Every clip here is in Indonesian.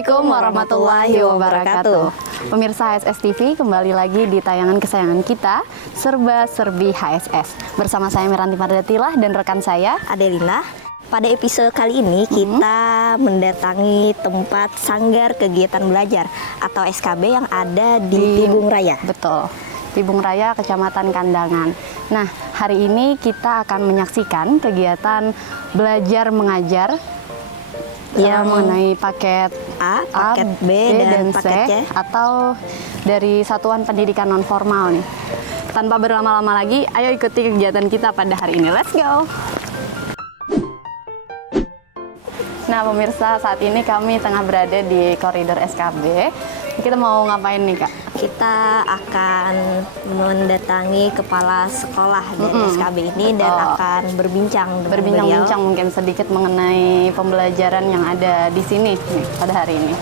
Assalamualaikum warahmatullahi wabarakatuh. Pemirsa HSS TV, kembali lagi di tayangan kesayangan kita, Serba Serbi HSS. Bersama saya Miranti Mardatilah dan rekan saya Adelina. Pada episode kali ini kita mendatangi tempat Sanggar Kegiatan Belajar atau SKB yang ada di Pibung Raya. Betul, Pibung Raya, Kecamatan Kandangan. Nah, hari ini kita akan menyaksikan kegiatan belajar mengajar yang mengenai paket A, paket B, dan paket C, atau dari Satuan Pendidikan Non Formal nih. Tanpa berlama-lama lagi, ayo ikuti kegiatan kita pada hari ini. Let's go! Nah pemirsa, saat ini kami tengah berada di koridor SKB. Kita mau ngapain nih Kak? Kita akan mendatangi kepala sekolah dari SKB ini dan akan berbincang mungkin sedikit mengenai pembelajaran yang ada di sini nih, pada hari ini.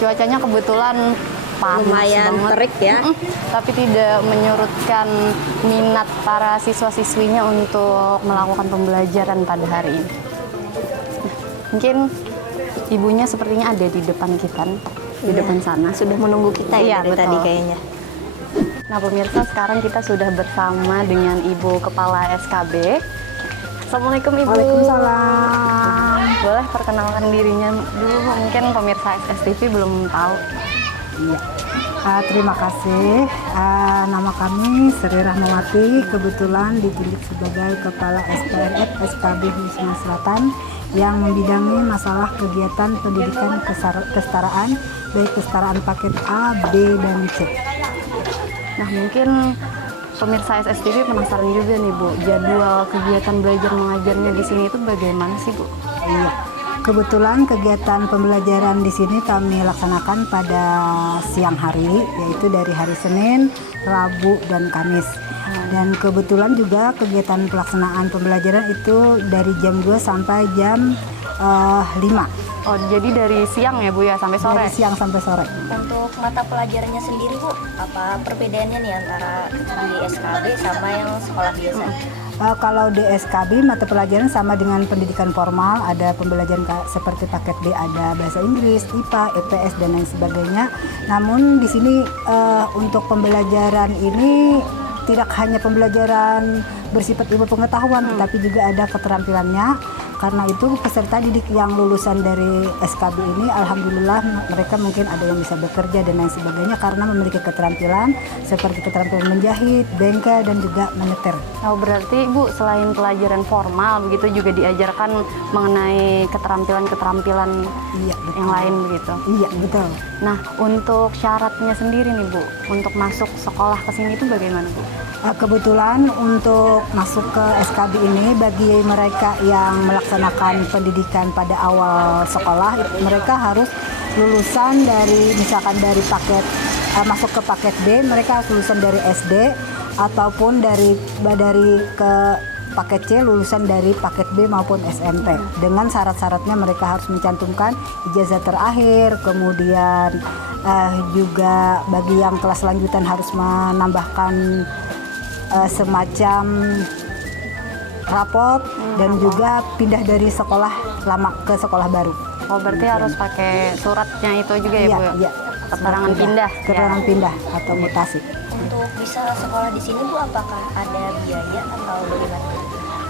Cuacanya kebetulan panas lumayan banget, terik ya, tapi tidak menyurutkan minat para siswa-siswinya untuk melakukan pembelajaran pada hari ini. Mungkin ibunya sepertinya ada di depan kita, di depan sana. Sudah menunggu kita ya dari tadi kayaknya. Nah pemirsa, sekarang kita sudah bersama dengan Ibu Kepala SKB. Assalamualaikum Ibu. Waalaikumsalam. Boleh perkenalkan dirinya dulu, mungkin pemirsa HSS TV belum tahu. Iya. Terima kasih. Nama kami Sri Rahmawati, kebetulan ditunjuk sebagai Kepala SPRF SKB Husma Selatan yang membidangi masalah kegiatan pendidikan kesetaraan, baik kesetaraan paket A, B, dan C. Nah mungkin pemirsa HSS TV penasaran juga nih Bu, jadwal kegiatan belajar mengajarnya di sini itu bagaimana sih Bu? Iya. Kebetulan kegiatan pembelajaran di sini kami laksanakan pada siang hari, yaitu dari hari Senin, Rabu, dan Kamis. Dan kebetulan juga kegiatan pelaksanaan pembelajaran itu dari jam 2 sampai jam 5. Oh, jadi dari siang ya Bu ya sampai sore? Dari siang sampai sore. Untuk mata pelajarannya sendiri Bu, apa perbedaannya nih antara di SKB sama yang sekolah biasa? Kalau di SKB mata pelajaran sama dengan pendidikan formal, ada pembelajaran seperti paket B, ada bahasa Inggris, IPA, EPS, dan lain sebagainya. Namun di sini untuk pembelajaran ini tidak hanya pembelajaran bersifat ilmu pengetahuan, tetapi juga ada keterampilannya. Karena itu peserta didik yang lulusan dari SKB ini, alhamdulillah mereka mungkin ada yang bisa bekerja dan lain sebagainya karena memiliki keterampilan seperti keterampilan menjahit, bengkel, dan juga menyetir. Oh, berarti Bu selain pelajaran formal begitu juga diajarkan mengenai keterampilan-keterampilan yang lain begitu? Iya, betul. Nah, untuk syaratnya sendiri nih Bu, untuk masuk sekolah ke sini itu bagaimana Bu? Kebetulan untuk masuk ke SKB ini bagi mereka yang melaksanakan pendidikan pada awal sekolah, mereka harus lulusan dari misalkan dari paket masuk ke paket B, mereka harus lulusan dari SD ataupun dari ke paket C lulusan dari paket B maupun SMP. Dengan syarat-syaratnya mereka harus mencantumkan ijazah terakhir, kemudian juga bagi yang kelas lanjutan harus menambahkan semacam rapot dan juga pindah dari sekolah lama ke sekolah baru. Oh, berarti harus pakai suratnya itu juga ya Bu? Iya. Keterangan pindah. Keterangan pindah atau mutasi. Untuk bisa sekolah di sini Bu, apakah ada biaya atau bagaimana?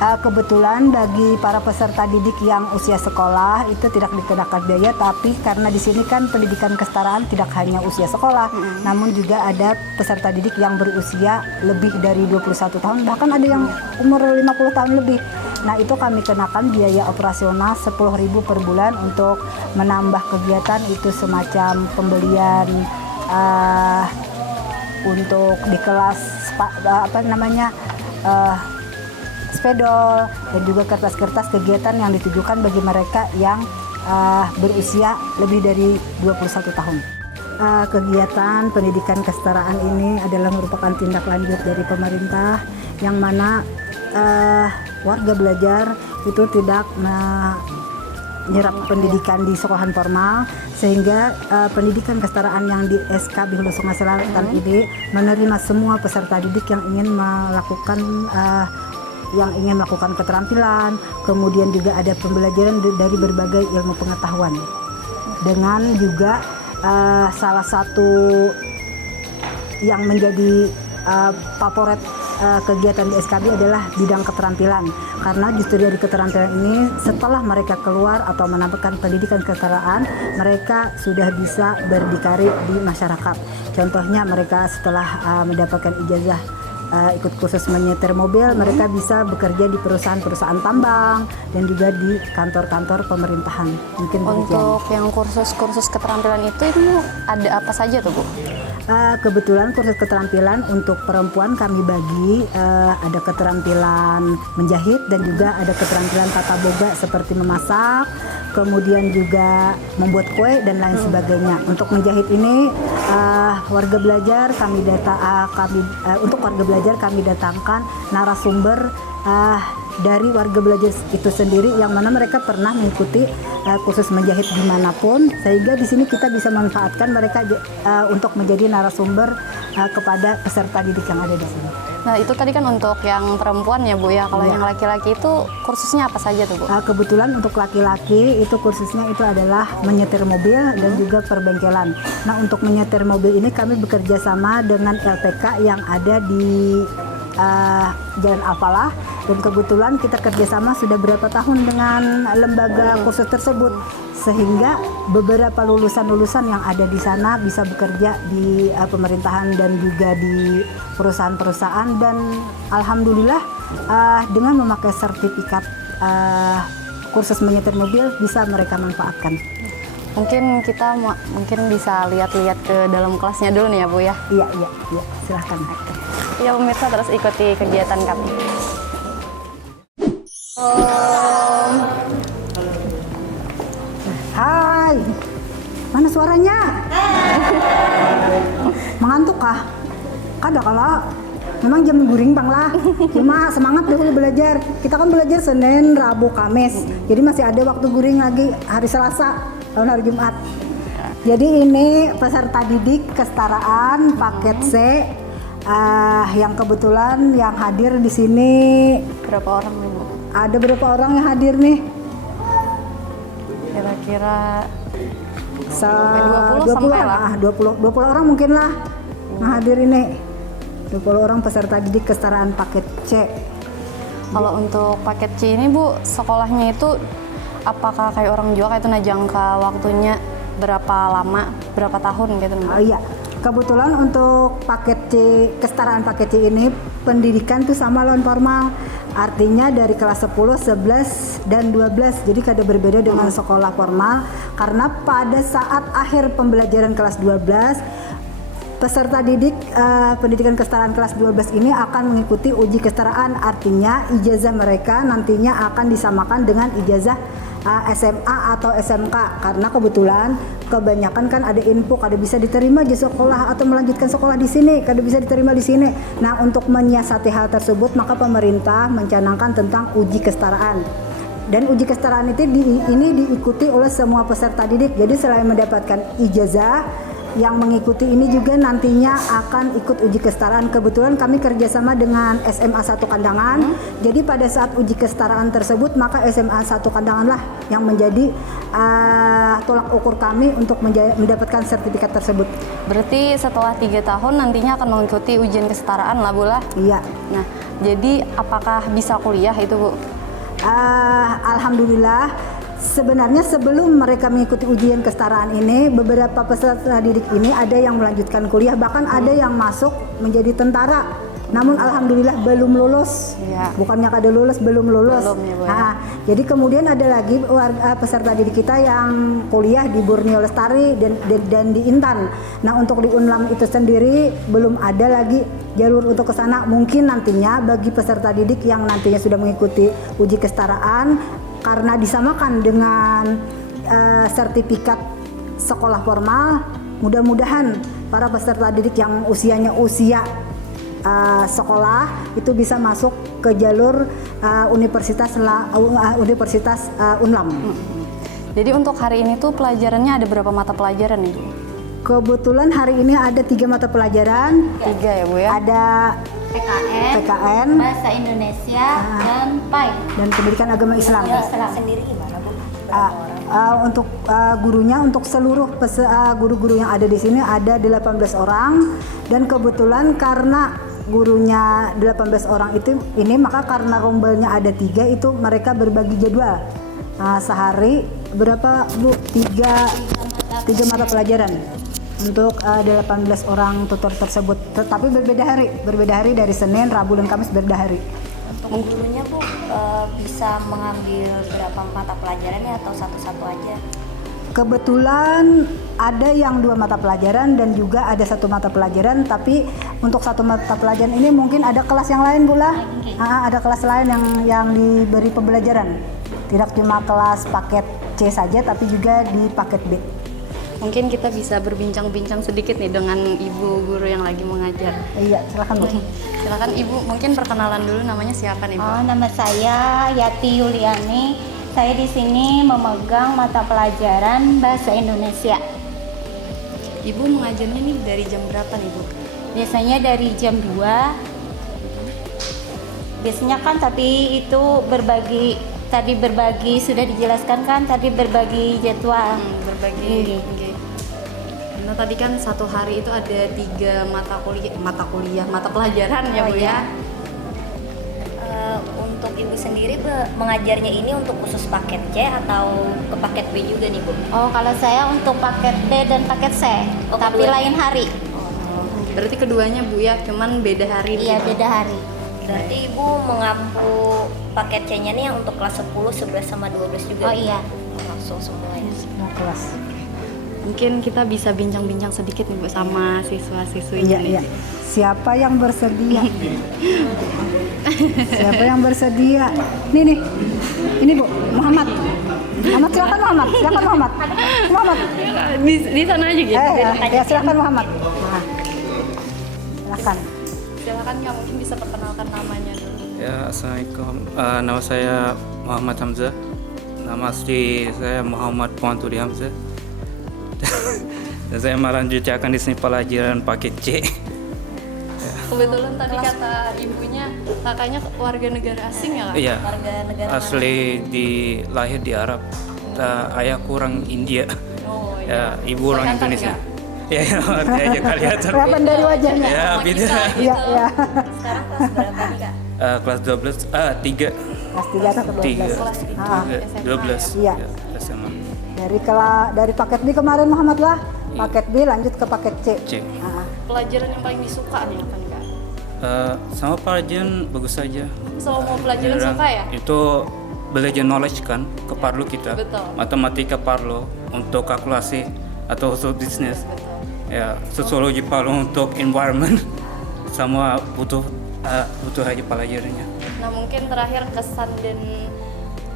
Kebetulan bagi para peserta didik yang usia sekolah itu tidak dikenakan biaya, tapi karena di sini kan pendidikan kesetaraan tidak hanya usia sekolah, namun juga ada peserta didik yang berusia lebih dari 21 tahun, bahkan ada yang umur 50 tahun lebih. Nah, itu kami kenakan biaya operasional 10.000 per bulan untuk menambah kegiatan itu semacam pembelian untuk di kelas spedol dan juga kertas-kertas kegiatan yang ditujukan bagi mereka yang berusia lebih dari 21 tahun. Kegiatan pendidikan kesetaraan ini adalah merupakan tindak lanjut dari pemerintah yang mana warga belajar itu tidak menyerap pendidikan di sekolahan formal, sehingga pendidikan kesetaraan yang di SKB Hulu Sungai Selatan ini menerima semua peserta didik yang ingin melakukan keterampilan, kemudian juga ada pembelajaran dari berbagai ilmu pengetahuan. dengan juga salah satu yang menjadi favorit kegiatan di SKB adalah bidang keterampilan, karena justru dari keterampilan ini setelah mereka keluar atau mendapatkan pendidikan kesetaraan, mereka sudah bisa berdikari di masyarakat. Contohnya mereka setelah mendapatkan ijazah ikut kursus menyetir mobil, mereka bisa bekerja di perusahaan-perusahaan tambang dan juga di kantor-kantor pemerintahan. Mungkin Untuk yang kursus-kursus keterampilan itu ada apa saja tuh, Bu? Kebetulan kursus keterampilan untuk perempuan kami bagi ada keterampilan menjahit dan juga ada keterampilan tata boga seperti memasak, kemudian juga membuat kue dan lain sebagainya. Untuk menjahit ini warga belajar untuk warga belajar kami datangkan narasumber dari warga belajar itu sendiri yang mana mereka pernah mengikuti kursus menjahit dimanapun, sehingga di sini kita bisa memanfaatkan mereka untuk menjadi narasumber kepada peserta didik yang ada di sini. Nah, itu tadi kan untuk yang perempuan ya, Bu ya. Kalau yang laki-laki itu kursusnya apa saja tuh, Bu? Kebetulan untuk laki-laki itu kursusnya itu adalah menyetir mobil dan juga perbengkelan. Nah, untuk menyetir mobil ini kami bekerja sama dengan LPK yang ada di Jalan Apalah, dan kebetulan kita kerjasama sudah berapa tahun dengan lembaga kursus tersebut, sehingga beberapa lulusan-lulusan yang ada di sana bisa bekerja di pemerintahan dan juga di perusahaan-perusahaan, dan alhamdulillah dengan memakai sertifikat kursus menyetir mobil bisa mereka manfaatkan. Mungkin kita bisa lihat-lihat ke dalam kelasnya dulu nih ya, Bu ya. Iya, silahkan. Ya pemirsa, terus ikuti kegiatan kami. Hai, mana suaranya? Mengantuk kah? Kada kala. Memang jam guring bang lah. Cuma semangat dulu belajar. Kita kan belajar Senin, Rabu, Kamis. Jadi masih ada waktu guring lagi hari Selasa, lalu hari Jumat. Jadi ini peserta didik kesetaraan paket C. Yang kebetulan yang hadir di sini Berapa orang nih, Bu? ada berapa orang yang hadir nih? Kira-kira 20 sampai lah. 20 orang mungkin lah yang hadir ini. 20 orang peserta didik kesetaraan paket C. Kalau untuk paket C ini, Bu, sekolahnya itu apakah kayak orang Jawa kayak itu jangka waktunya berapa lama, berapa tahun gitu? Iya. Kebetulan untuk paket C, kesetaraan paket C ini pendidikan tuh sama lawan formal. Artinya dari kelas 10, 11, dan 12. Jadi kada berbeda dengan sekolah formal, karena pada saat akhir pembelajaran kelas 12, peserta didik pendidikan kesetaraan kelas 12 ini akan mengikuti uji kesetaraan. Artinya ijazah mereka nantinya akan disamakan dengan ijazah SMA atau SMK, karena kebetulan kebanyakan kan ada info kada bisa diterima di sekolah atau melanjutkan sekolah di sini, kada bisa diterima di sini. Nah, untuk menyiasati hal tersebut maka pemerintah mencanangkan tentang uji kesetaraan. Dan uji kesetaraan itu ini diikuti oleh semua peserta didik. Jadi selain mendapatkan ijazah, yang mengikuti ini juga nantinya akan ikut uji kesetaraan. Kebetulan kami kerjasama dengan SMA 1 Kandangan. Jadi pada saat uji kesetaraan tersebut maka SMA 1 Kandangan lah yang menjadi tolak ukur kami untuk mendapatkan sertifikat tersebut. Berarti setelah 3 tahun nantinya akan mengikuti ujian kesetaraan lah, Bu lah. Iya. Nah, jadi apakah bisa kuliah itu, Bu? Alhamdulillah. Sebenarnya sebelum mereka mengikuti ujian kesetaraan ini, beberapa peserta didik ini ada yang melanjutkan kuliah, bahkan ada yang masuk menjadi tentara. Namun alhamdulillah belum lulus. Ya. Bukannya kada lulus, belum lulus. Belum ya, Bu, ya. Nah, jadi kemudian ada lagi peserta didik kita yang kuliah di Borneo Lestari dan di Intan. Nah, untuk di Unlam itu sendiri belum ada lagi jalur untuk ke sana. Mungkin nantinya bagi peserta didik yang nantinya sudah mengikuti uji kesetaraan, karena disamakan dengan sertifikat sekolah formal, mudah-mudahan para peserta didik yang usianya sekolah itu bisa masuk ke jalur Universitas Unlam. Jadi untuk hari ini tuh pelajarannya ada berapa mata pelajaran nih, Bu? Kebetulan hari ini ada 3 mata pelajaran. 3 ya, Bu ya? Ada PKN, Bahasa Indonesia, dan PAI. dan Pendidikan Agama Islam. Istilah sendiri gimana, Bu? Untuk gurunya, untuk seluruh guru-guru yang ada di sini ada 18 orang, dan kebetulan karena gurunya 18 orang ini maka karena rombelnya ada 3 itu mereka berbagi jadwal. Sehari berapa Bu? 3 mata pelajaran untuk 18 orang tutor tersebut, tetapi berbeda hari dari Senin, Rabu dan Kamis, berbeda hari. Untuk gurunya Bu bisa mengambil berapa mata pelajarannya atau satu-satu aja? Kebetulan ada yang 2 mata pelajaran dan juga ada 1 mata pelajaran, tapi untuk 1 mata pelajaran ini mungkin ada kelas yang lain Bu lah. Ada kelas lain yang diberi pembelajaran. Tidak cuma kelas paket C saja, tapi juga di paket B. Mungkin kita bisa berbincang-bincang sedikit nih dengan ibu guru yang lagi mengajar. Iya, silakan Bu. Silakan Ibu, mungkin perkenalan dulu, namanya siapa nih Bu? Nama saya Yati Yuliani. Saya di sini memegang mata pelajaran Bahasa Indonesia. Ibu mengajarnya nih dari jam berapa nih Bu? Biasanya dari jam 2. Biasanya kan tapi itu berbagi sudah dijelaskan kan tadi berbagi jadwal. Berbagi. Oke. Nah tadi kan satu hari itu ada 3 mata pelajaran ya Bu ya. Untuk Ibu sendiri mengajarnya ini untuk khusus paket C atau ke paket B juga nih Bu? Oh, kalau saya untuk paket B dan paket C, tapi keduanya. lain hari. Berarti keduanya Bu ya, cuman beda hari. Iya, gitu. beda hari. Berarti Ibu mengampu paket C-nya nih yang untuk kelas 10, 11 sama 12 juga? Oh iya. Langsung semuanya. Semua kelas. Mungkin kita bisa bincang-bincang sedikit nih Bu sama siswa-siswinya nih. Iya. Siapa yang bersedia? Siapa yang bersedia? Nih. Ini Bu, Muhammad. Silakan Muhammad. Di sana aja gitu. Ya silakan Muhammad. Nah, silakan. Silakan Kak, mungkin bisa perkenalkan namanya dulu. Ya, Assalamualaikum. Nama saya Muhammad Hamzah. Nama asli saya Muhammad Puanturi Hamzah. Dan saya melanjutkan di sini pelajaran paket C. Kebetulan tadi kata ibunya kakaknya warga negara asing ya Kak? Iya, Warga negara asli lahir di Arab. Ayahku orang India. Oh Ya, ibu orang Kelihatan Indonesia. nggak? Ya, nanti aja kelihatan. Kelihatan dari wajahnya. Ya, beda. Iya. Sekarang kelas berapa nih Kak? Kelas 12, 3. Kelas 3 atau 12. 12. Iya. Ya, SMA. Dari paket B kemarin Muhammad lah. Paket B lanjut ke paket C. C. Pelajaran yang paling disuka nih apa nih Kak? Sama pelajaran bagus saja. Semua pelajaran suka ya? Itu belajar knowledge kan, keperlu kita. Betul. Matematika perlu untuk kalkulasi atau untuk bisnis. Betul. Ya, sosiologi perlu untuk environment. Sama butuh aja pelajarannya. Nah mungkin terakhir kesan dan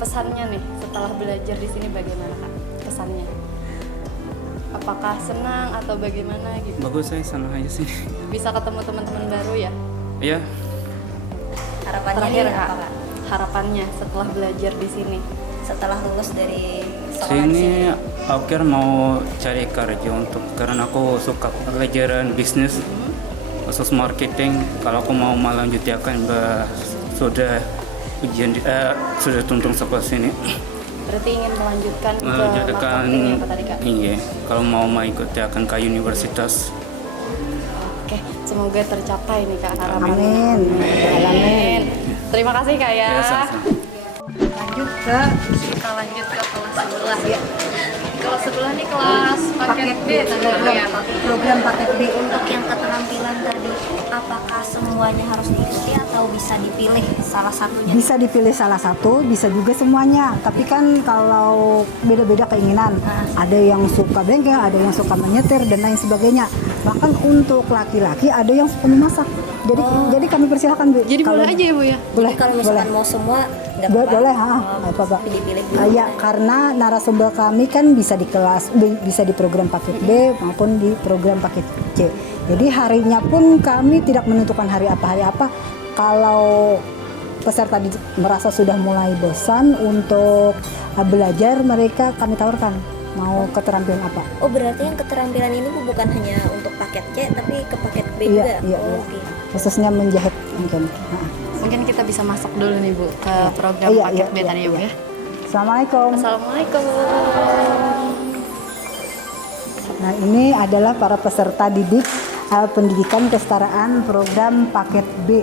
pesannya nih setelah belajar di sini bagaimana Kak? Kesannya? Apakah senang atau bagaimana gitu? Bagus, saya senang aja sih. Bisa ketemu teman-teman baru ya? Ya, Harapannya Terakhir nih Kak, apa Kak? harapannya setelah belajar di sini. Setelah lulus dari sekolah di sini? sini aku kira mau cari kerja karena aku suka pelajaran bisnis, khusus marketing. Kalau aku mau melanjutkan sudah ujian sudah tuntung sekolah sini. Berarti ingin melanjutkan ke Melanjutkan marketing ya Pak tadi Kak? iya. Kalau mau ikut akan ke universitas. Oke, semoga tercapai nih Kak harapannya. Amin. Amin. Terima kasih Kak ya. Ya, sama-sama. Lanjut ke Kita lanjut ke kelas sebelah ya. Kelas sebelah nih kelas paket B tadi ya. program paket B. Untuk yang keterampilan tadi, apakah semuanya harus diikuti atau bisa dipilih salah satunya? Bisa dipilih salah satu, bisa juga semuanya. Tapi kan kalau beda-beda keinginan, ada yang suka bengkel, ada yang suka menyetir dan lain sebagainya. Bahkan untuk laki-laki ada yang suka memasak. Jadi kami persilahkan Bu. Jadi boleh aja ya Bu ya? Boleh, Kalau boleh. misalkan mau semua nggak apa-apa? Boleh, nggak apa-apa. Dipilih dulu. Ya, karena narasumber kami kan bisa di kelas, bisa di program paket B maupun di program paket C. Jadi harinya pun kami tidak menentukan hari apa. Kalau peserta merasa sudah mulai bosan untuk belajar, mereka kami tawarkan mau keterampilan apa. Oh, berarti yang keterampilan ini Bu, bukan hanya untuk paket C tapi ke paket B juga? Iya. Gitu. Khususnya menjahit mungkin. Mungkin kita bisa masuk dulu nih Bu ke program Iya, paket iya, B tadi ya Bu ya. Assalamualaikum. Assalamualaikum. Nah, ini adalah para peserta didik pendidikan kesetaraan program paket B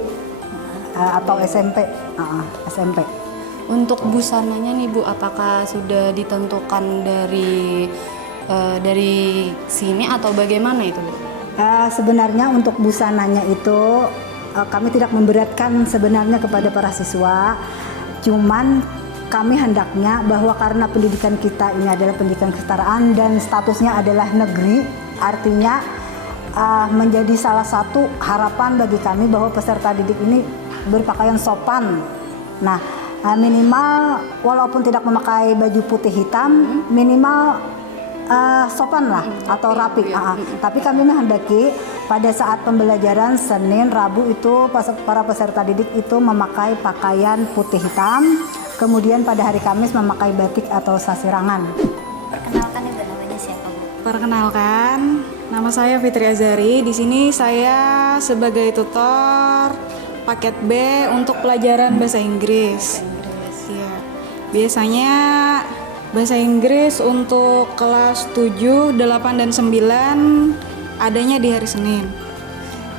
atau SMP. SMP. Untuk busananya nih Bu, apakah sudah ditentukan dari sini atau bagaimana itu Bu? Sebenarnya untuk busananya itu kami tidak memberatkan sebenarnya kepada para siswa, cuman kami hendaknya bahwa karena pendidikan kita ini adalah pendidikan kesetaraan dan statusnya adalah negeri, artinya menjadi salah satu harapan bagi kami bahwa peserta didik ini berpakaian sopan. Nah, minimal walaupun tidak memakai baju putih hitam, minimal sopan lah atau rapi. Tapi kami menghendaki pada saat pembelajaran Senin, Rabu itu para peserta didik itu memakai pakaian putih hitam. Kemudian pada hari Kamis memakai batik atau sasirangan. Perkenalkan ibu, namanya siapa Bu? Perkenalkan, nama saya Fitri Azari. Di sini saya sebagai tutor paket B untuk pelajaran bahasa Inggris. Ya. Biasanya bahasa Inggris untuk kelas 7, 8 dan 9 adanya di hari Senin.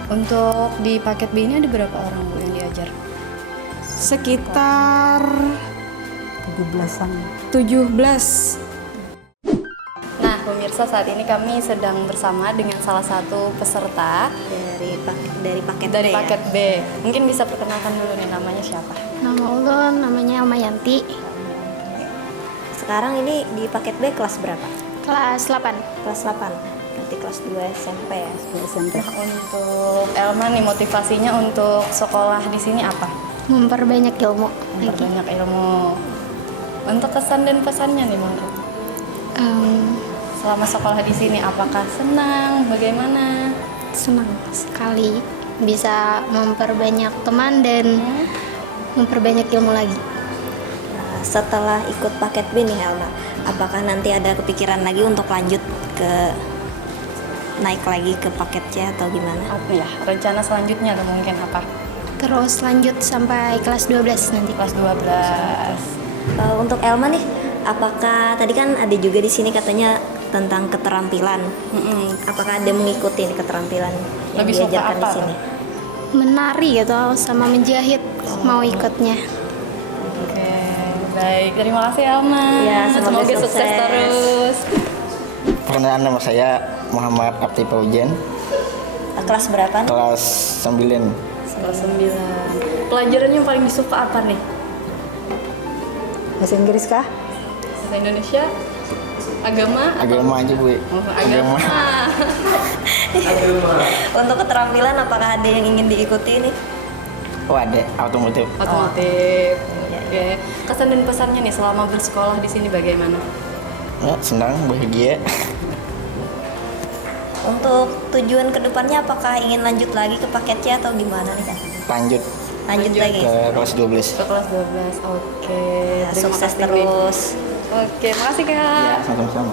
Untuk di paket B ini ada berapa orang Bu yang diajar? Sekitar 17-an. 17. Nah, pemirsa, saat ini kami sedang bersama dengan salah satu peserta Dari paket dari B ya? paket B. Mungkin bisa perkenalkan dulu nih, namanya siapa? Nama ulun namanya Alma Yanti, Sekarang ini di paket B kelas berapa? kelas 8. Kelas 8. Nanti kelas 2 SMP ya. SMP. Nah, untuk Elma nih, motivasinya untuk sekolah di sini apa? Memperbanyak ilmu lagi. Memperbanyak ilmu. Untuk kesan dan pesannya nih mungkin. Selama sekolah di sini apakah senang? Bagaimana? Senang sekali bisa memperbanyak teman dan memperbanyak ilmu lagi. Nah, setelah ikut paket B nih Helma, apakah nanti ada kepikiran lagi untuk lanjut ke naik lagi ke paket C atau gimana? Apa ya? Rencana selanjutnya atau mungkin apa? Terus lanjut sampai kelas 12 nanti. Kelas 12. Untuk Elma nih, apakah tadi kan ada juga di sini katanya tentang keterampilan? Apakah ada mengikuti keterampilan yang Lebih suka diajarkan di apa sini? Menari gitu sama menjahit mau ikutnya. Oke, baik. Terima kasih Elma. Ya, semoga sukses sukses. terus. Perkenalkan, nama saya Muhammad Abdi Paujen, Kelas berapa nih? kelas 9. Kelas 9. Pelajaran yang paling disuka apa nih? Bahasa Inggris kah? Bahasa Indonesia? Agama? Agama aja Bu. Oh, agama. Untuk keterampilan apakah ada yang ingin diikuti nih? Oh ada, otomotif. Otomotif. Oke. Kesan dan pesannya nih selama bersekolah di sini bagaimana? Ya, senang, bahagia. Untuk tujuan kedepannya apakah ingin lanjut lagi ke paket C atau gimana nih Kak? Lanjut Lanjut lagi. ke kelas 12. Ke kelas 12. Oke. Ya, Terima sukses kasih, Rin. terus. Oke, makasih Kak. Ya, sama-sama.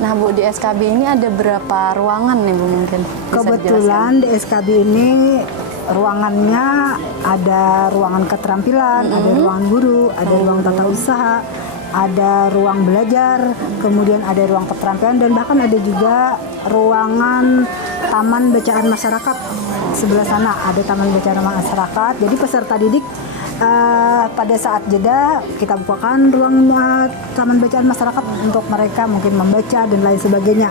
Nah Bu, di SKB ini ada berapa ruangan nih Bu mungkin? Bisa Kebetulan di SKB ini ruangannya ada ruangan keterampilan, ada ruangan guru, ada ruang tata usaha, ada ruang belajar, kemudian ada ruang keterampilan dan bahkan ada juga ruangan taman bacaan masyarakat. Sebelah sana ada taman bacaan masyarakat. Jadi peserta didik pada saat jeda kita bukakan ruang taman bacaan masyarakat untuk mereka mungkin membaca dan lain sebagainya.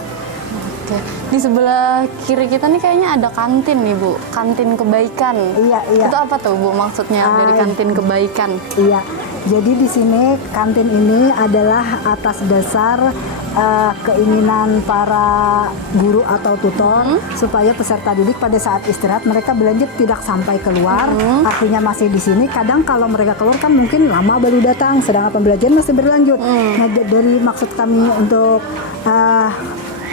Oke. Di sebelah kiri kita nih kayaknya ada kantin nih Bu, kantin kebaikan. Iya. Itu apa tuh Bu maksudnya dari kantin kebaikan? Iya, jadi di sini kantin ini adalah atas dasar keinginan para guru atau tutor supaya peserta didik pada saat istirahat mereka belanja tidak sampai keluar, artinya masih di sini. Kadang kalau mereka keluar kan mungkin lama baru datang, sedangkan pembelajaran masih berlanjut. Nah, dari maksud kami untuk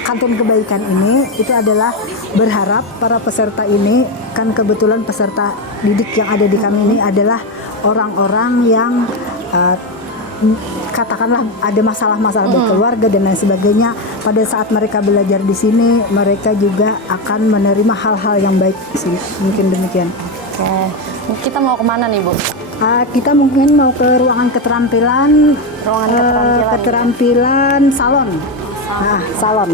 kantin kebaikan ini itu adalah berharap para peserta ini, kan kebetulan peserta didik yang ada di kami ini adalah orang-orang yang katakanlah ada masalah-masalah berkeluarga dan lain sebagainya. Pada saat mereka belajar di sini, mereka juga akan menerima hal-hal yang baik di sini. Mungkin demikian. Oke. Kita mau kemana nih, Bu? Kita mungkin mau ke ruangan keterampilan, Ruangan keterampilan. keterampilan salon. Nah, salon.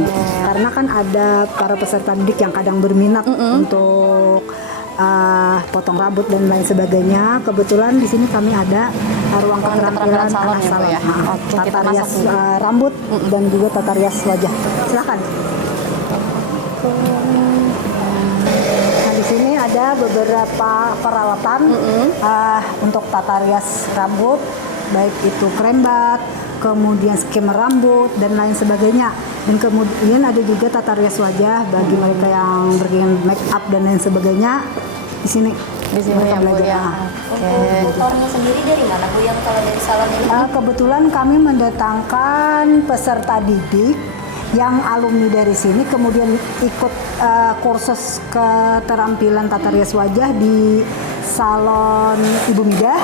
Karena kan ada para peserta didik yang kadang berminat untuk potong rambut dan lain sebagainya. Kebetulan di sini kami ada ruang keterampilan salon anak ya, Bu, salon. ya? Nah, Oke, kita tata rias masuk. rambut dan juga tata rias wajah. Silakan. Nah, di sini ada beberapa peralatan untuk tata rias rambut, baik itu krem bat, kemudian skimmer rambut dan lain sebagainya. Dan kemudian ada juga tata rias wajah bagi mereka yang bergaya make up dan lain sebagainya. Di sini. Di sini mereka ya, Bu, belajar. ya. Untuk tutornya sendiri dari mana Bu yang kalau dari salon ini? Kebetulan kami mendatangkan peserta didik yang alumni dari sini, kemudian ikut kursus keterampilan tata rias wajah di salon Ibu Midah.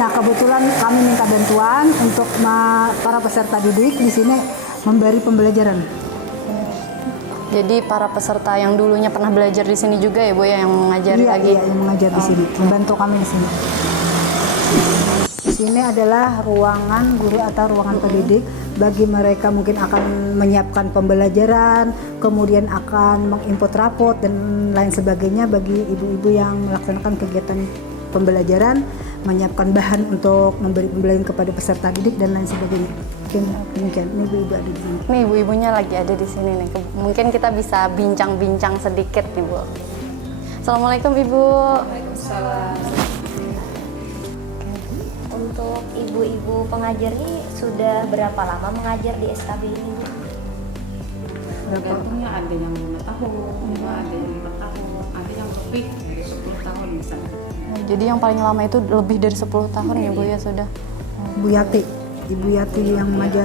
Nah, kebetulan kami minta bantuan untuk para peserta didik di sini memberi pembelajaran. Jadi para peserta yang dulunya pernah belajar di sini juga ya, Bu, ya, yang mengajari Iya, lagi. iya, yang mengajar di sini, membantu kami di sini. Di sini adalah ruangan guru atau ruangan pendidik bagi mereka mungkin akan menyiapkan pembelajaran, kemudian akan menginput rapot dan lain sebagainya bagi ibu-ibu yang melaksanakan kegiatan pembelajaran, menyiapkan bahan untuk memberi pembelajaran kepada peserta didik dan lain sebagainya. Mungkin demikian. Ini ibu-ibu ada di sini. Nih, ibu-ibunya lagi ada di sini nih. Mungkin kita bisa bincang-bincang sedikit nih, Bu. Assalamualaikum, Ibu. Untuk ibu-ibu pengajar ini sudah berapa lama mengajar di SKB ini Bu? Tergantungnya ada yang 5 tahun, ada yang 4 tahun, ada yang lebih dari 10 tahun misalnya. Jadi yang paling lama itu lebih dari 10 tahun ya, Bu, ya sudah. Bu Yati, Ibu Yati yang mengajar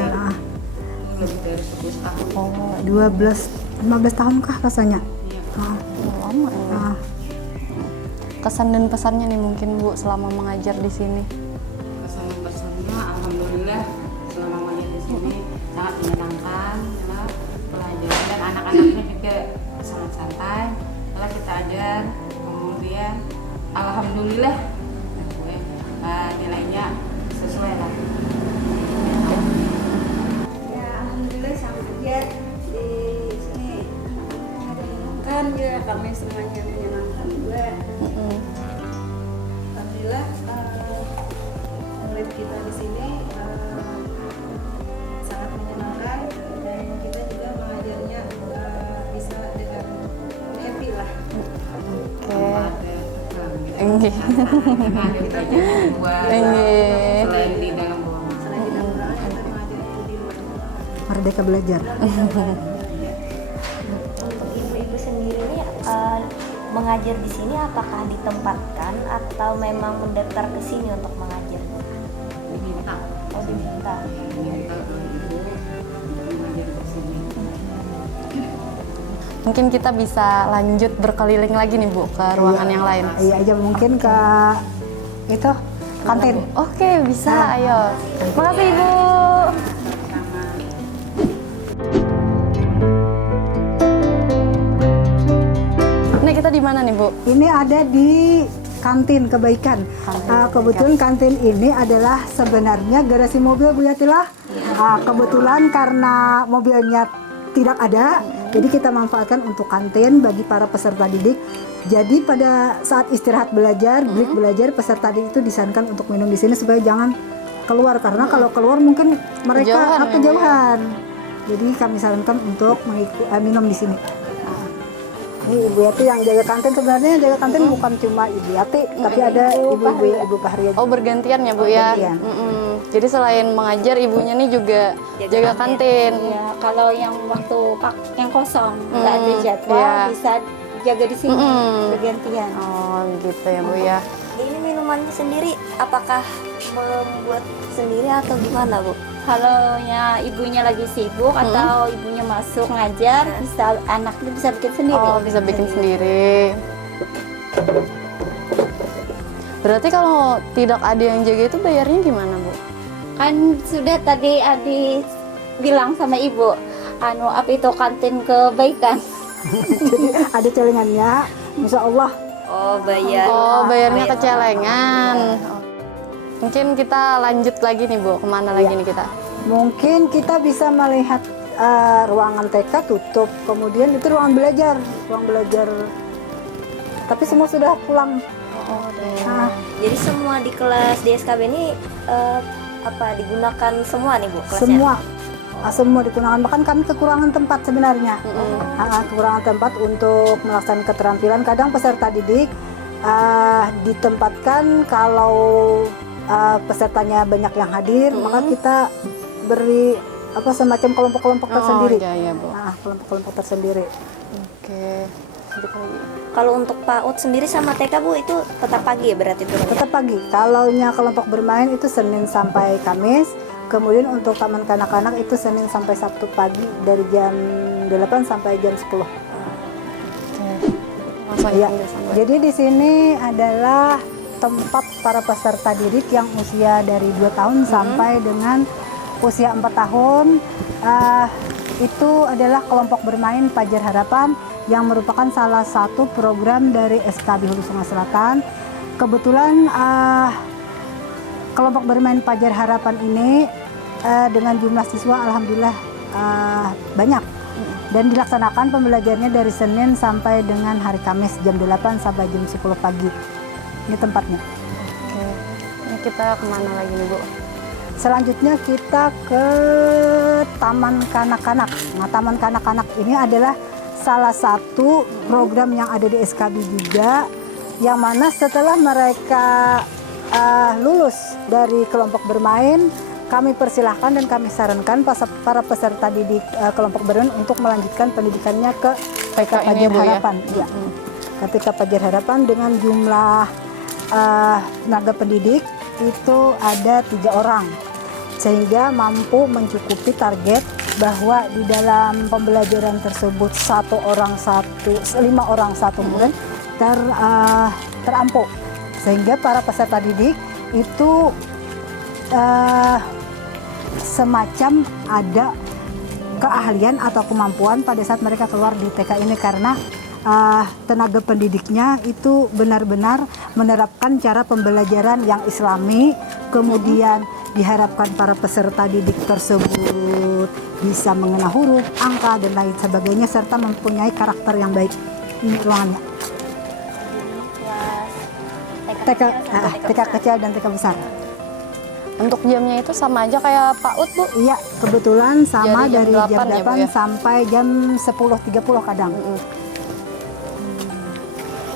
Lebih dari 10 tahun. 15 tahun kah rasanya? Lama ya. Kesan dan pesannya nih mungkin, Bu, selama mengajar di sini. Kesan-pesannya alhamdulillah selama mengajar di sini sangat menyenangkan, ya, pelajaran dan anak-anaknya juga sangat santai. Setelah kita ajar, kemudian alhamdulillah nilainya sesuai lah. Ya, alhamdulillah sama aja di sini ada menyenangkan juga, kami semuanya menyenangkan juga. Alhamdulillah murid kita di sini sangat menyenangkan dan kita juga mengajarnya bisa dengan happy lah. Enggih. Kita jangan buat selain di dalam ruangan. Selain di dalam ruangan, kita mengajar itu di luar. Merdeka Belajar. Untuk ibu-ibu sendiri ini mengajar di sini apakah ditempatkan atau memang mendaftar ke sini untuk mengajar? Diminta. Oh, diminta. Diminta ke ibu mengajar di sini. Mungkin kita bisa lanjut berkeliling lagi nih, Bu, ke ruangan yang lain. Iya aja mungkin ke itu kantin. Oke, bisa. Ayo. Makasih, Ibu. Ini kita di mana nih, Bu? Ini ada di kantin kebaikan. Kebetulan kantin ini adalah sebenarnya garasi mobil Bu Yatilah. Kebetulan karena mobilnya tidak ada, jadi kita manfaatkan untuk kantin bagi para peserta didik. Jadi pada saat istirahat belajar, break belajar, peserta didik itu disarankan untuk minum di sini supaya jangan keluar, karena kalau keluar mungkin mereka kejauhan. Jadi kami sarankan untuk minum di sini. Ini Ibu Yati yang jaga kantin, sebenarnya yang jaga kantin bukan cuma Ibu Yati, tapi ada Ibu Fahria. Oh, bergantian ya, Bu, ya? Bergantian. Jadi selain mengajar, ibunya nih juga jaga kantin. Ya, kalau yang waktu yang kosong nggak ada jadwal iya. bisa jaga di sini bergantian. Oh, gitu ya, Bu, ya. Ini minumannya sendiri apakah membuat sendiri atau gimana Bu? Kalau ibunya lagi sibuk atau ibunya masuk ngajar, bisa anaknya bisa bikin sendiri. Oh, bisa bikin sendiri. Berarti kalau tidak ada yang jaga itu bayarnya gimana, Bu? Kan sudah tadi Adi bilang sama ibu, apa itu kantin kebaikan. Jadi ada celengannya, Insya Allah Oh, bayar. Oh, bayarnya kecelengan. Mungkin kita lanjut lagi nih Bu, kemana lagi nih kita? Mungkin kita bisa melihat ruangan TK tutup, kemudian itu ruang belajar, tapi semua sudah pulang. Nah, Jadi semua di kelas di SKB ini digunakan semua nih Bu kelasnya? semua digunakan, bahkan kami kekurangan tempat sebenarnya. Kekurangan tempat untuk melaksanakan keterampilan. Kadang peserta didik ditempatkan kalau pesertanya banyak yang hadir, maka kita beri semacam kelompok-kelompok tersendiri. Iya, Bu. Kelompok-kelompok tersendiri. Oke. Lanjut lagi. Kalau untuk PAUD sendiri sama TK Bu itu tetap pagi ya berarti turunnya? Tetap pagi. Kalaunya kelompok bermain itu Senin sampai Kamis. Kemudian untuk taman kanak-kanak itu Senin sampai Sabtu pagi dari jam 8 sampai jam 10. Ya. Jadi di sini adalah tempat para peserta didik yang usia dari 2 tahun sampai dengan usia 4 tahun. Itu adalah kelompok bermain Fajar Harapan yang merupakan salah satu program dari SKB Hulu Sungai Selatan. Kebetulan kelompok bermain Fajar Harapan ini dengan jumlah siswa alhamdulillah banyak, dan dilaksanakan pembelajarannya dari Senin sampai dengan hari Kamis jam 8 sampai jam 10 pagi. Ini tempatnya. Oke. Ini kita kemana lagi nih Bu? Selanjutnya kita ke Taman Kanak-Kanak. Nah, Taman Kanak-Kanak ini adalah salah satu program yang ada di SKB juga, yang mana setelah mereka lulus dari kelompok bermain, kami persilahkan dan kami sarankan para peserta didik kelompok bermain untuk melanjutkan pendidikannya ke TK Fajar Harapan. Ya. Ke TK Fajar Harapan dengan jumlah tenaga pendidik itu ada 3 orang, sehingga mampu mencukupi target bahwa di dalam pembelajaran tersebut 5 orang satu murid terampung, sehingga para peserta didik itu semacam ada keahlian atau kemampuan pada saat mereka keluar di TK ini, karena tenaga pendidiknya itu benar-benar menerapkan cara pembelajaran yang islami. Kemudian diharapkan para peserta didik tersebut bisa mengenal huruf, angka, dan lain sebagainya, serta mempunyai karakter yang baik. Ini ruangannya. TK kecil dan TK besar. Untuk jamnya itu sama aja kayak PAUD Bu? Iya, kebetulan sama Jadi dari jam 8 ya, Bu, ya? sampai jam 10.30 kadang.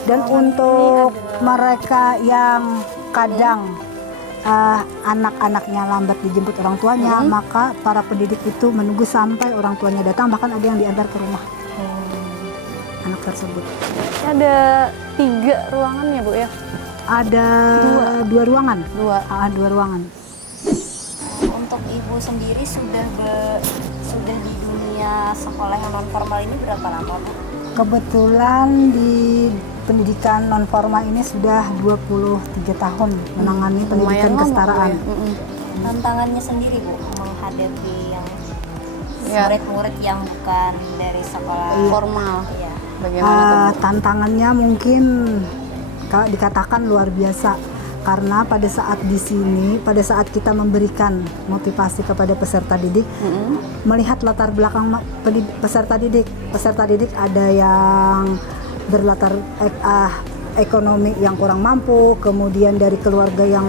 Dan untuk mereka yang kadang anak-anaknya lambat dijemput orang tuanya, maka para pendidik itu menunggu sampai orang tuanya datang, bahkan ada yang diantar ke rumah anak tersebut. Ada 3 ruangan ya Bu ya? Ada 2 ruangan. 2 ruangan. Untuk Ibu sendiri sudah di dunia sekolah yang non formal ini berapa lama Bu? Kebetulan di pendidikan non formal ini sudah 23 tahun menangani pendidikan kesetaraan. Tantangannya sendiri Bu menghadapi yang murid-murid yang bukan dari sekolah formal. Iya. Bagaimana tuh, Bu? Tantangannya mungkin dikatakan luar biasa, karena pada saat di sini, pada saat kita memberikan motivasi kepada peserta didik, melihat latar belakang peserta didik ada yang berlatar ekonomi yang kurang mampu, kemudian dari keluarga yang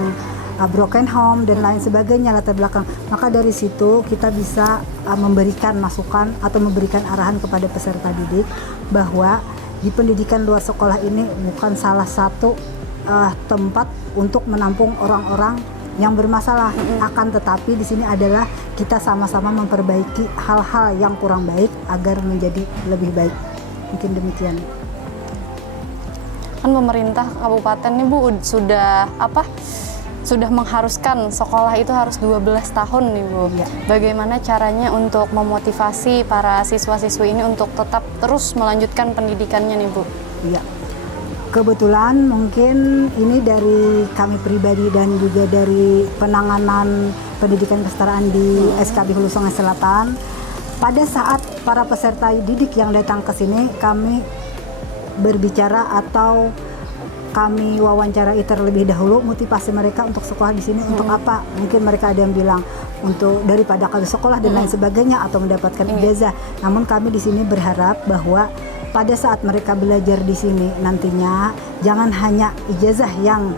broken home dan lain sebagainya latar belakang. Maka dari situ kita bisa memberikan masukan atau memberikan arahan kepada peserta didik bahwa di pendidikan luar sekolah ini bukan salah satu tempat untuk menampung orang-orang yang bermasalah. Akan tetapi di sini adalah kita sama-sama memperbaiki hal-hal yang kurang baik agar menjadi lebih baik. Mungkin demikian. Kan pemerintah kabupaten nih Bu sudah mengharuskan sekolah itu harus 12 tahun nih Bu. Ya. Bagaimana caranya untuk memotivasi para siswa-siswi ini untuk tetap terus melanjutkan pendidikannya nih Bu? Iya. Kebetulan mungkin ini dari kami pribadi dan juga dari penanganan pendidikan kesetaraan di SKB Hulu Sungai Selatan. Pada saat para peserta didik yang datang ke sini, kami berbicara atau kami wawancarai terlebih dahulu motivasi mereka untuk sekolah di sini untuk apa. Mungkin mereka ada yang bilang untuk daripada kami sekolah dan lain sebagainya atau mendapatkan ijazah. Namun kami di sini berharap bahwa pada saat mereka belajar di sini nantinya jangan hanya ijazah yang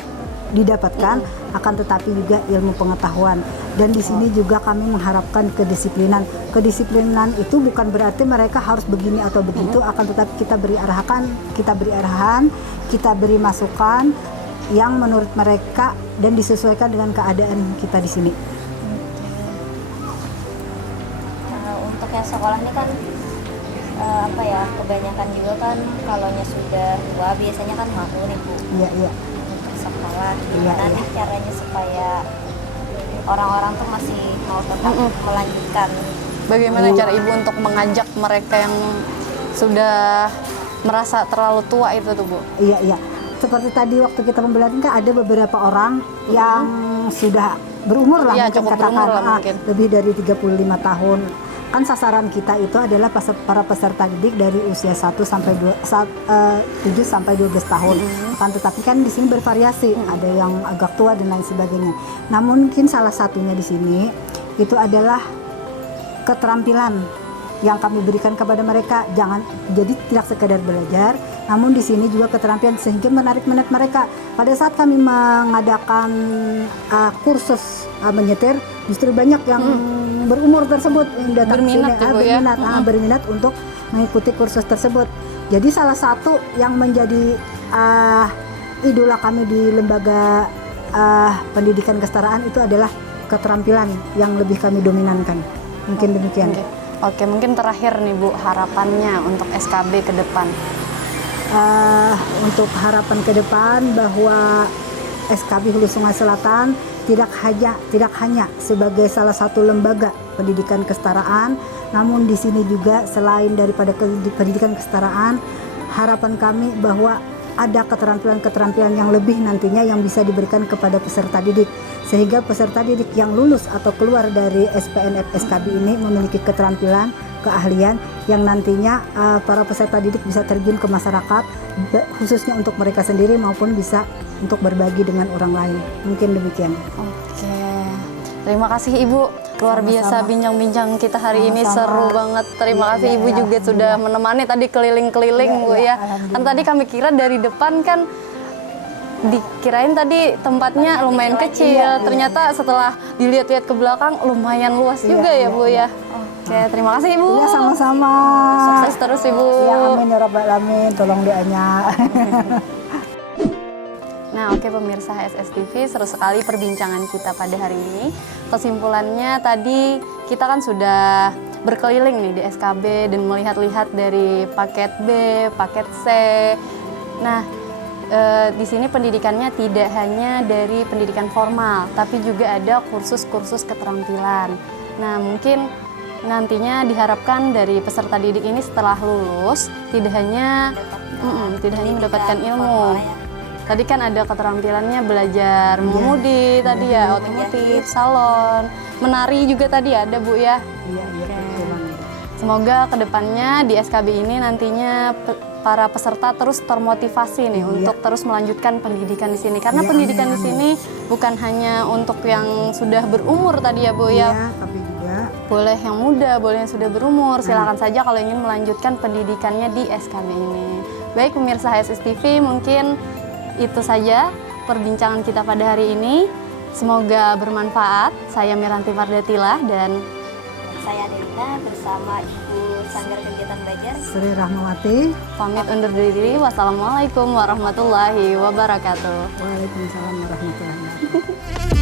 didapatkan, akan tetapi juga ilmu pengetahuan. Dan di sini juga kami mengharapkan kedisiplinan. Kedisiplinan itu bukan berarti mereka harus begini atau begitu, akan tetapi kita beri arahan, kita beri masukan yang menurut mereka dan disesuaikan dengan keadaan kita di sini. Untuk yang sekolah ini kan kebanyakan juga kan kalaunya sudah tua biasanya kan malu nih Bu. Iya. Untuk sekolah gimana nih caranya supaya orang-orang tuh masih mau tetap melanjutkan? Bagaimana cara Ibu untuk mengajak mereka yang sudah merasa terlalu tua itu tuh Bu? Iya. Seperti tadi waktu kita pembelajaran kan ada beberapa orang yang sudah berumur lah, mungkin cukup katakan berumur lah mungkin. lebih dari 35 tahun. Kan sasaran kita itu adalah para peserta didik dari usia 7 sampai 12 tahun. Kan tetapi kan di sini bervariasi, ada yang agak tua dan lain sebagainya. Namun mungkin salah satunya di sini itu adalah keterampilan yang kami berikan kepada mereka. Jadi tidak sekedar belajar, namun di sini juga keterampilan sehingga menarik minat mereka. Pada saat kami mengadakan kursus menyetir, justru banyak yang berumur tersebut yang datang Berminat ke sini, ya, berminat untuk mengikuti kursus tersebut. Jadi salah satu yang menjadi idola kami di lembaga pendidikan kesetaraan itu adalah keterampilan yang lebih kami dominankan. Mungkin demikian. Oke, mungkin terakhir nih Bu, harapannya untuk SKB ke depan. Untuk harapan ke depan bahwa SKB Hulu Sungai Selatan tidak hanya sebagai salah satu lembaga pendidikan kesetaraan, namun di sini juga selain daripada pendidikan kesetaraan, harapan kami bahwa ada keterampilan-keterampilan yang lebih nantinya yang bisa diberikan kepada peserta didik, sehingga peserta didik yang lulus atau keluar dari SPNF SKB ini memiliki keterampilan, keahlian yang nantinya para peserta didik bisa terjun ke masyarakat, khususnya untuk mereka sendiri maupun bisa untuk berbagi dengan orang lain. Mungkin demikian. Oke, terima kasih Ibu. Luar biasa bincang-bincang kita hari ini, seru banget. Terima kasih Ibu juga sudah menemani tadi keliling-keliling Bu ya. Kan tadi kami kira dari depan kan dikirain tadi tempatnya lumayan kecil, ternyata setelah dilihat-lihat ke belakang lumayan luas juga ya Bu ya. Oke, terima kasih Ibu. Iya, sama-sama. Sukses terus Ibu. Ya, amin ya rabbal alamin. Tolong doanya. Nah, oke pemirsa HSS TV, seru sekali perbincangan kita pada hari ini. Kesimpulannya tadi kita kan sudah berkeliling nih di SKB dan melihat-lihat dari paket B, paket C. Nah, di sini pendidikannya tidak hanya dari pendidikan formal, tapi juga ada kursus-kursus keterampilan. Nah, mungkin nantinya diharapkan dari peserta didik ini setelah lulus tidak hanya mendapatkan ilmu. Tadi kan ada keterampilannya belajar mengemudi tadi ya, otomotif, salon, menari juga tadi ada Bu ya. Iya, betul banget. Semoga kedepannya di SKB ini nantinya para peserta terus termotivasi nih untuk terus melanjutkan pendidikan di sini. Karena pendidikan di sini bukan hanya untuk yang sudah berumur tadi ya Bu ya. Tapi juga boleh yang muda, boleh yang sudah berumur. Silakan saja kalau ingin melanjutkan pendidikannya di SKB ini. Baik pemirsa HSS TV, mungkin itu saja perbincangan kita pada hari ini. Semoga bermanfaat. Saya Miranti Mardatila dan Saya Delina bersama Ibu Sanggar Kegiatan Belajar Sri Rahmawati. Pamit undur diri. Wassalamualaikum warahmatullahi wabarakatuh. Waalaikumsalam warahmatullahi wabarakatuh.